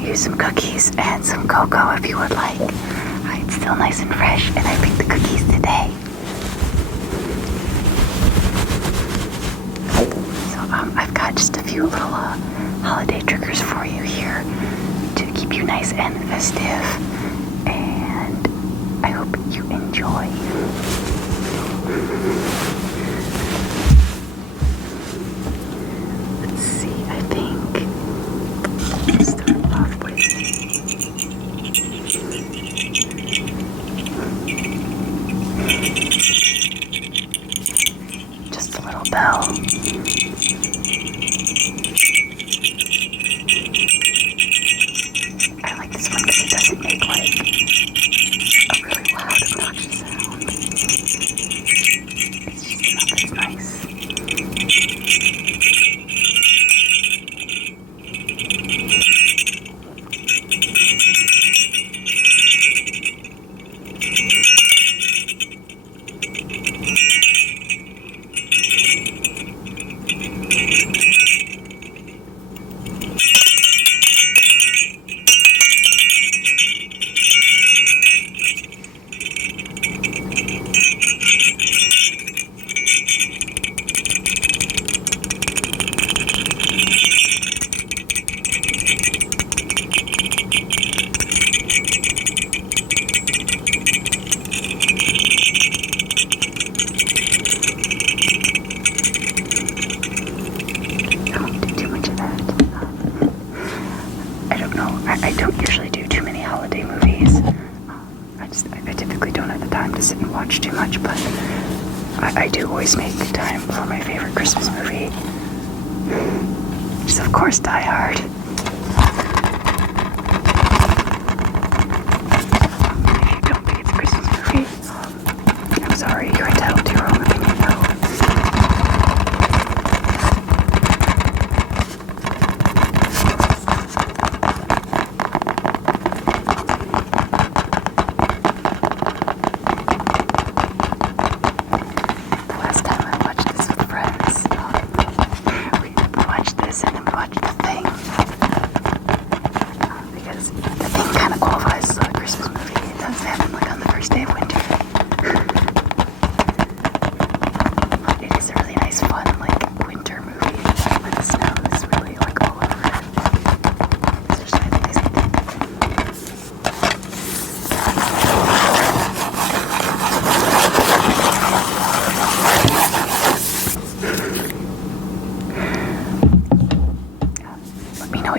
brought you some cookies and some cocoa if you would like. It's still nice and fresh, and I picked the cookies today. So I've got just a few little holiday triggers for you here to keep you nice and festive, and I hope you enjoy. Let's see, I think I'll start off with just a little bell. I like this one because it doesn't make like a really loud, obnoxious sound. It's just enough that's nice. I don't usually do too many holiday movies. I typically don't have the time to sit and watch too much, but I do always make time for my favorite Christmas movie, which is of course Die Hard. If you don't think it's a Christmas movie, I'm sorry, you're entitled to your own opinion though.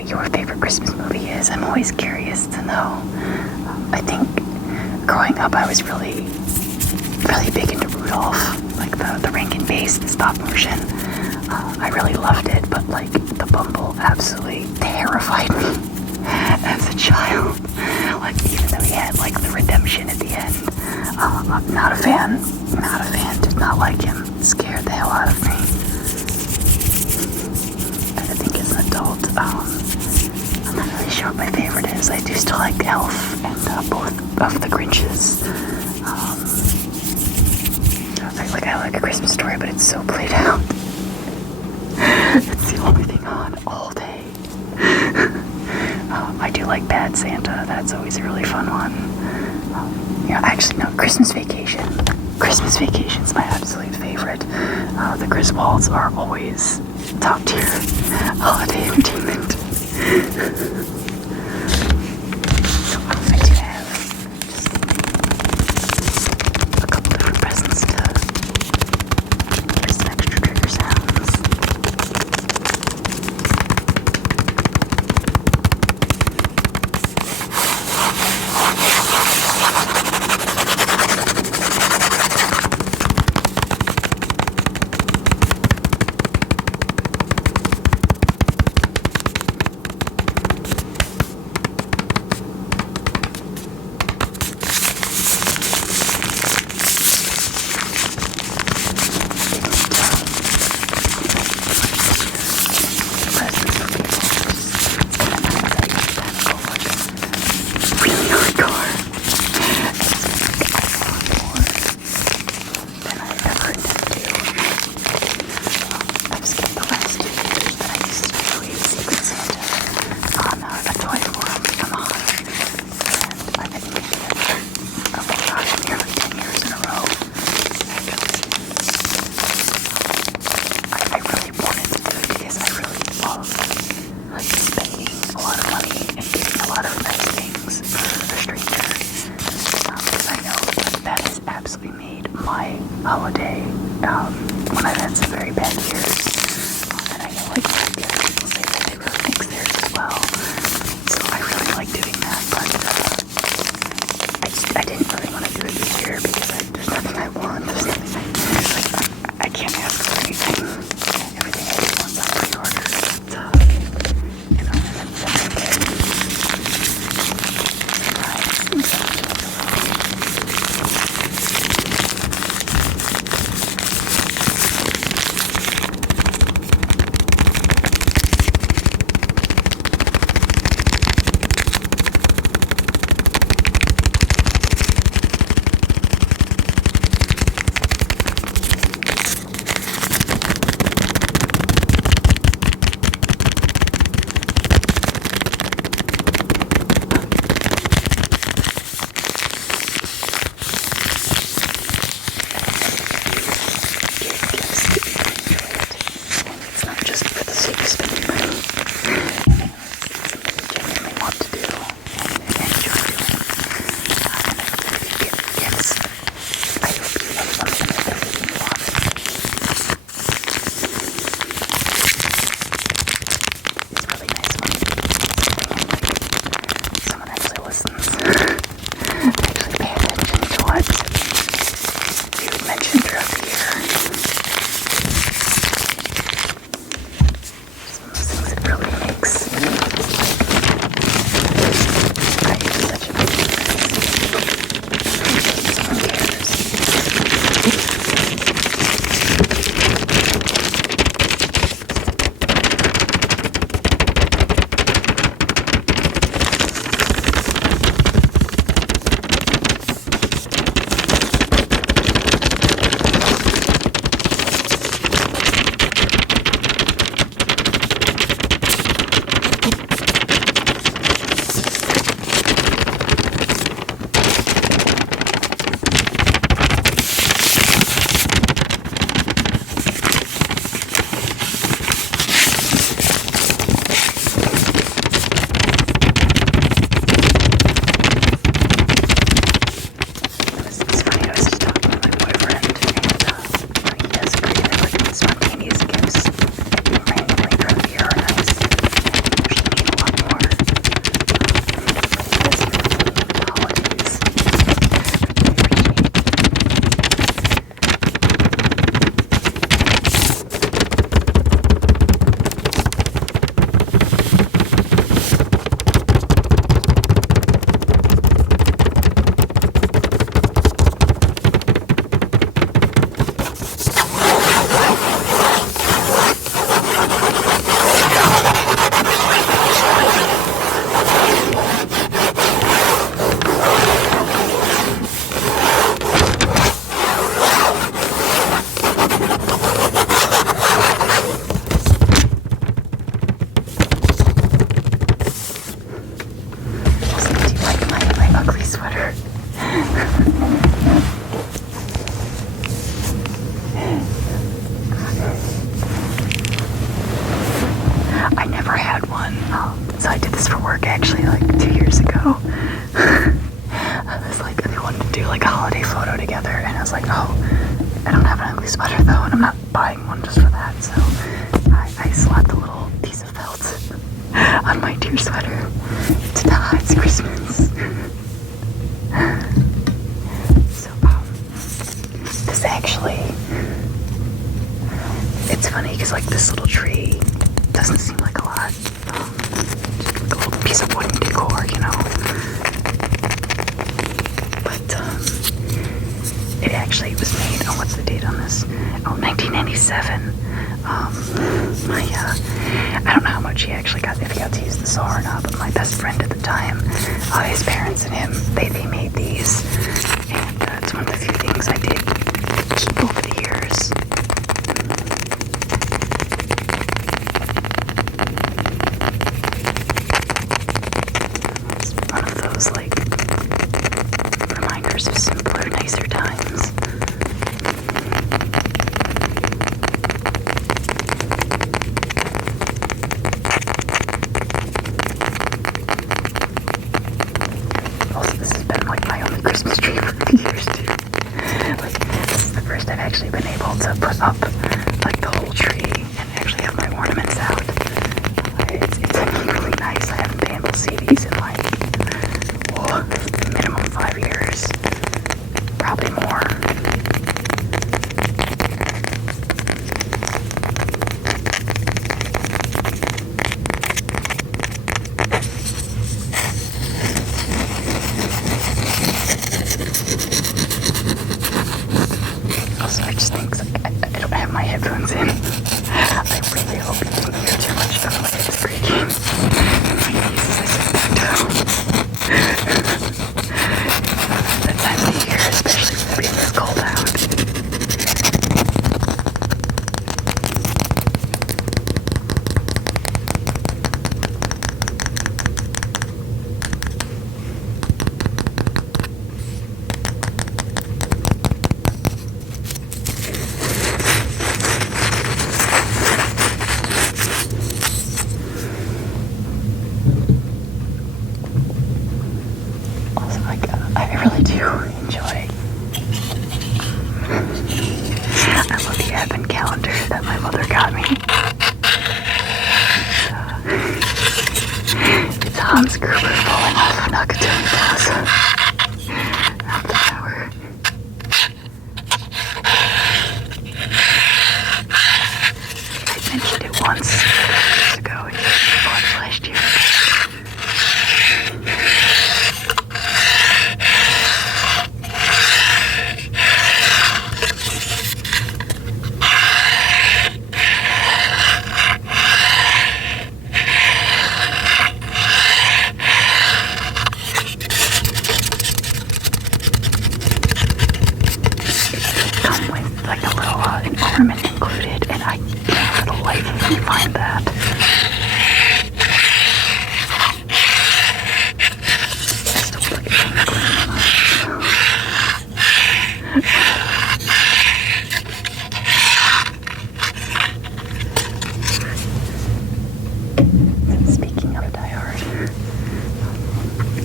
Your favorite Christmas movie is. I'm always curious to know. I think growing up I was really big into Rudolph, like the Rankin Bass, the stop motion. I really loved it, but like the Bumble absolutely terrified me as a child. Like even though he had like the redemption at the end, not a fan, did not like him, scared the hell out of me. And I think as an adult, I'm not really sure what my favorite is. I do still like Elf and both of the Grinches. I like A Christmas Story, but it's so played out. It's the only thing on all day. I do like Bad Santa. That's always a really fun one. Actually, no, Christmas Vacation. Christmas Vacation's my absolute favorite. The Griswolds are always top tier holiday entertainment. So I do have just a couple different presents to give some extra trigger sounds. I did this for work actually like 2 years ago. I was like, they wanted to do like a holiday photo together, and I was like, oh, I don't have an ugly sweater though, and I'm not buying one just for that, so I slapped a little piece of felt on my deer sweater. Ta-da, it's Christmas. So, this actually, it's funny because like this little tree doesn't seem like a lot. Just like a little piece of wooden decor, you know. But it actually was made, oh, what's the date on this? Oh, 1997. I don't know how much he actually got, if he got to use the saw or not, but my best friend at the time, his parents and him, they made these, and it's one of the few things I did keep over the years. It's one of those, like, reminders of simpler, nicer times. Also, this has been like my only Christmas tree for a few years too. Like, this is the first I've actually been able to put up like the whole tree and actually have my ornaments out. It's really nice. I haven't been able to see these in like, minimum 5 years, probably more. Also, I just think I don't have my headphones in. I really hope you didn't hear too much of my hips creaking. My knees as I sit back down. That time of the year, especially with it being this cold out. Also, like, I really do enjoy. I love the advent calendar that my mother got me. It's Hans Gruber falling off of Nakatomi Plaza. Not the tower. I mentioned it once years ago in March last year. Come with like a little an ornament included, and I for the life of me find that. Still like Speaking of Die Hard,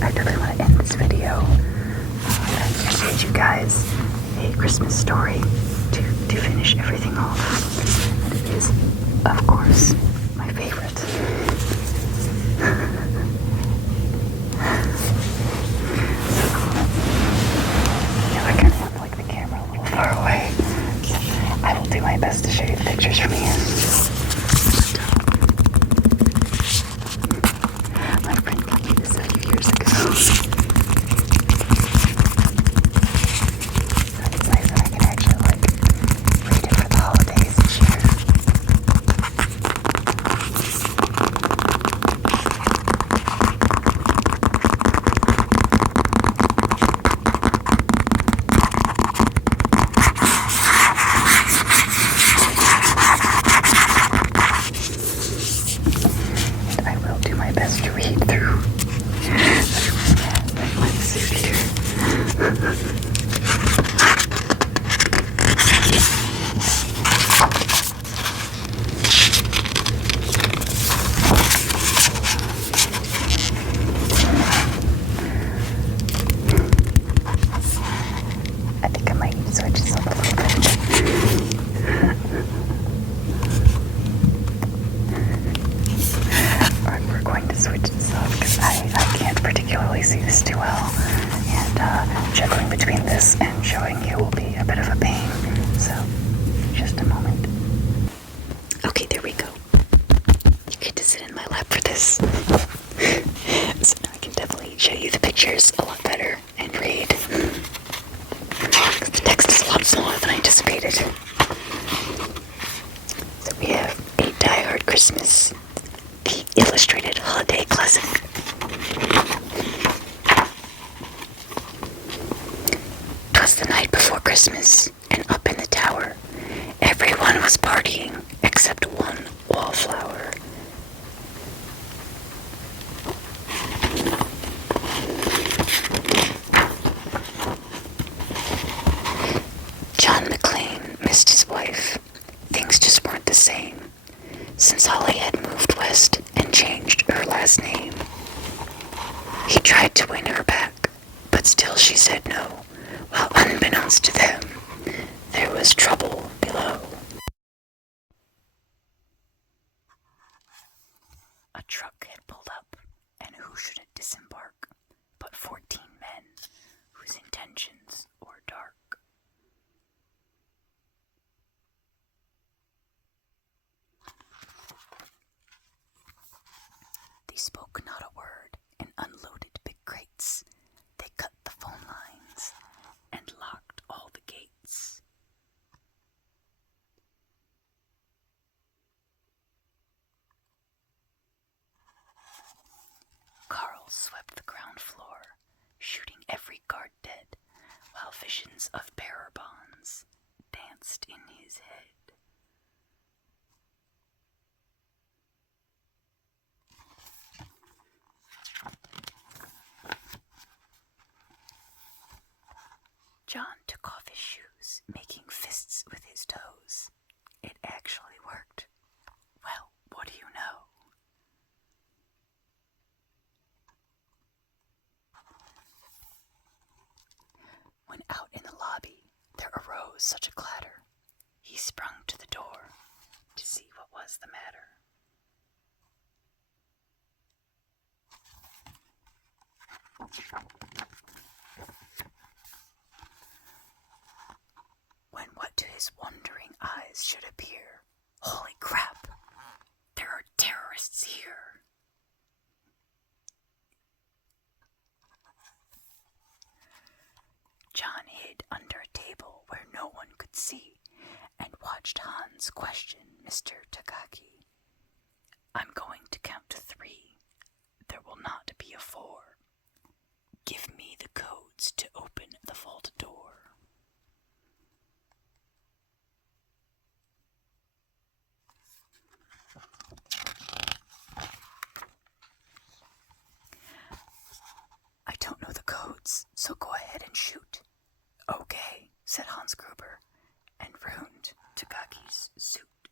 I definitely want to end this video and read you guys a Christmas story to finish everything off. And it is, of course, my favorite. I kind of have like the camera a little far away. I will do my best to show you the pictures from here. My friend got me this a few years ago. It's nice that I can actually like read it for the holidays this year. pictures a lot better and read. The text is a lot smaller than I anticipated. So we have A Die Hard Christmas, the illustrated holiday classic. "'Twas the night before Christmas, and up in the tower, everyone was partying except one wallflower. John McClane missed his wife. Things just weren't the same since Holly had moved west and changed her last name. He tried to win her back, but still she said no, while unbeknownst to them, there was trouble below." A truck had pulled up, and who should it disembark but 14 men whose intentions were dark. They spoke not a word and unloaded big crates. They cut the phone lines and locked all the gates. Carl swept the ground floor, shooting every guard dead, while visions of bearer bonds danced in his head. John took off his shoes, making fists with his toes. It actually worked. Well, what do you know? When out in the lobby there arose such a clatter, he sprung to the door to see what was the matter. When what to his wondering eyes should appear, holy crap, there are terrorists here. John hid under a table where no one could see and watched Hans question Mr. Takaki. "I'm going to count to 3. There will not be a 4. Give me the codes to open the vault door." "I don't know the codes, so go ahead and shoot." "Okay," said Hans Gruber, and ruined Takaki's suit.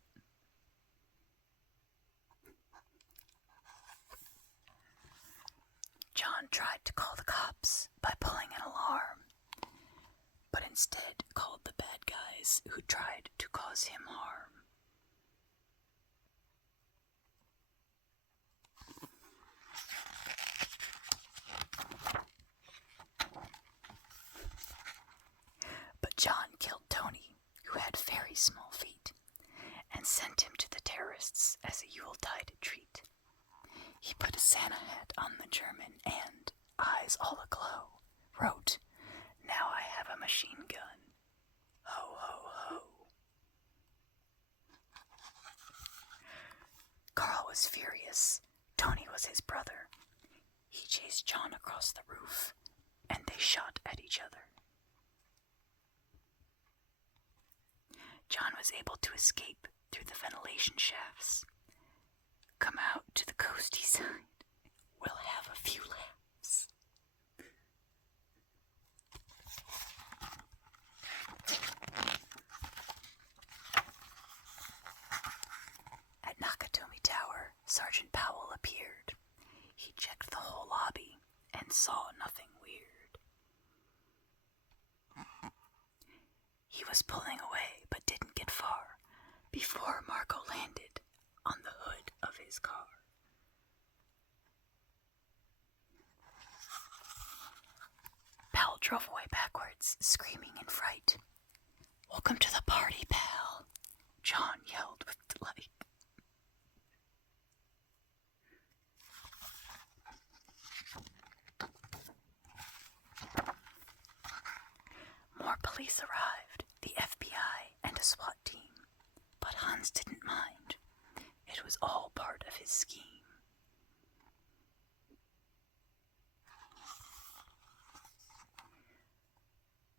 John tried to call the cops by pulling an alarm, but instead called the bad guys who tried to cause him harm. But John killed Tony, who had very small feet, and sent him to the terrorists as a Yuletide treat. He put a Santa hat on the German and, eyes all aglow, wrote, "Now I have a machine gun. Ho, ho, ho." Carl was furious. Tony was his brother. He chased John across the roof, and they shot at each other. John was able to escape through the ventilation shafts. "Come out to the coasty side. We'll have a few laughs." At Nakatomi Tower, Sergeant Powell appeared. He checked the whole lobby and saw nothing weird. He was pulling away but didn't get far before Marco landed on the hood of his car. Powell drove away backwards, screaming in fright. "Welcome to the party, pal," John yelled with delight. police arrived, the FBI, and a SWAT team, but Hans didn't mind. It was all part of his scheme.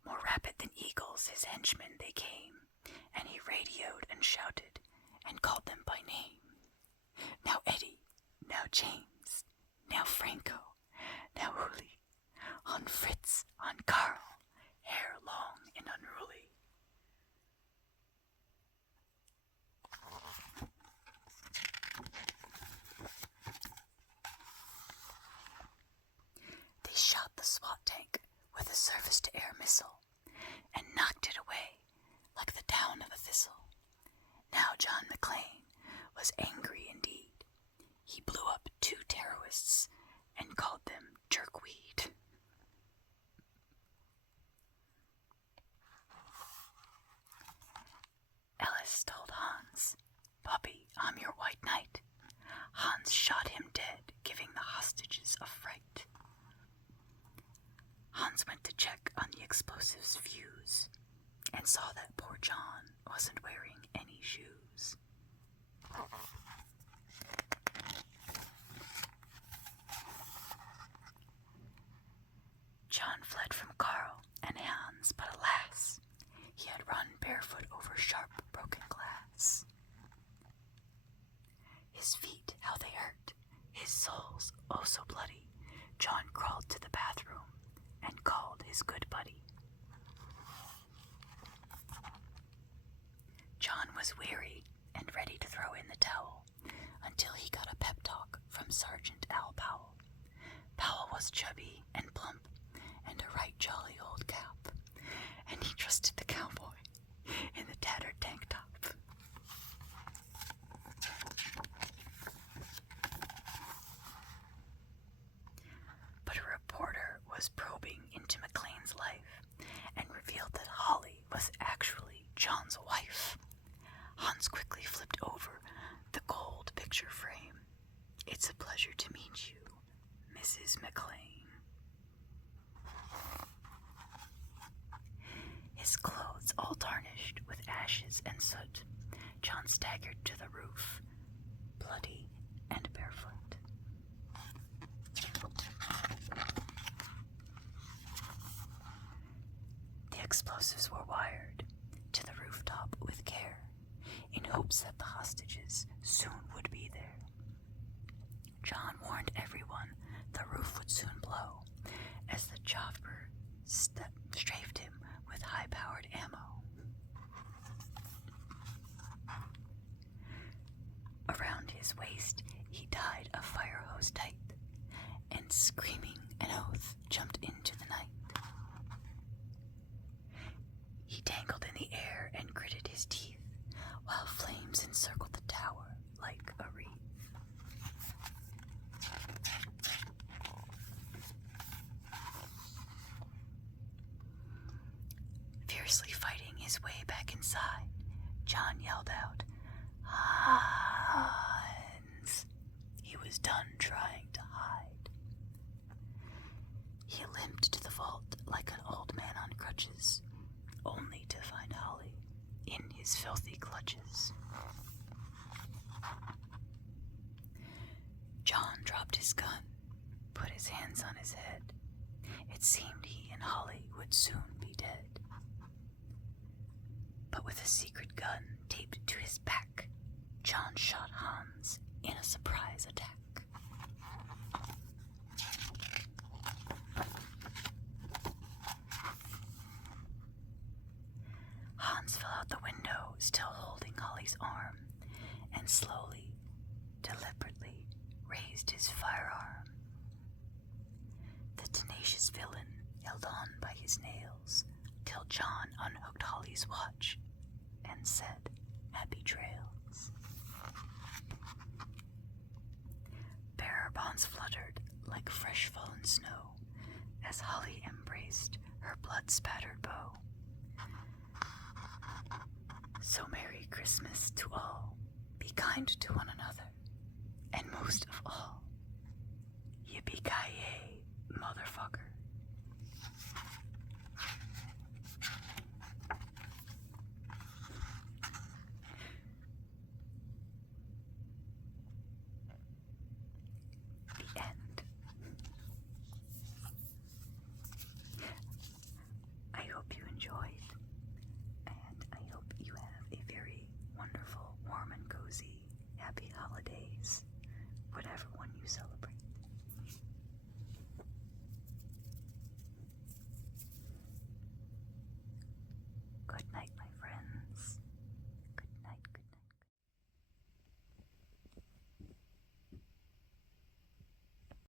More rapid than eagles, his henchmen they came, and he radioed and shouted, and called them by name. Now Eddie, now James, now Franco, now Uli, on Fritz, on Karl, hair long and unruly. They shot the SWAT tank with a surface-to-air missile and knocked it away like the down of a thistle. Now John McClane was angry indeed. He blew up 2 terrorists and called them jerkweed. Ellis told Hans, "Puppy, I'm your white knight." Hans shot him dead, giving the hostages a fright. Hans went to check on the explosives fuse and saw that poor John wasn't wearing any shoes. John fled from Karl and Hans, but alas, he had run barefoot over sharp, broken glass. His feet, how they hurt, his soles, oh so bloody. John crawled to the bathroom and called his good buddy. John was weary and ready to throw in the towel until he got a pep talk from Sergeant Al Powell. Powell was chubby and plump and a right jolly old cap, and he trusted the cowboy in the tattered tank top. But a reporter was probing into McClane's life and revealed that Holly was actually John's wife. Hans quickly flipped over the gold picture frame. "It's a pleasure to meet you, Mrs. McClane." His clothes all tarnished with ashes and soot, John staggered to the roof, bloody and barefoot. The explosives were wired to the rooftop with care, in hopes that the hostages soon would be there. John warned everyone the roof would soon blow, as the chopper strafed him with high-powered ammo. Around his waist he tied a fire hose tight, and screaming an oath jumped into the night. He dangled in the air and gritted his teeth, while flames encircled the tower like a wreath. Fiercely fighting his way back inside, John yelled out, "Hans!" He was done trying to hide. He limped to the vault like an old man on crutches, only to find Holly in his filthy clutches. John dropped his gun, put his hands on his head. It seemed he and Holly would soon be dead. But with a secret gun taped to his back, John shot Hans in a surprise attack. Hans fell out the window, still holding Holly's arm, and slowly, deliberately raised his firearm. The tenacious villain held on by his nails till John unhooked Holly's watch and said, "Happy trails." Bearer bonds fluttered like fresh fallen snow as Holly embraced her blood-spattered bow. So Merry Christmas to all. Be kind to one another. And most of all, yippee-ki-yay, motherfucker. Good night, my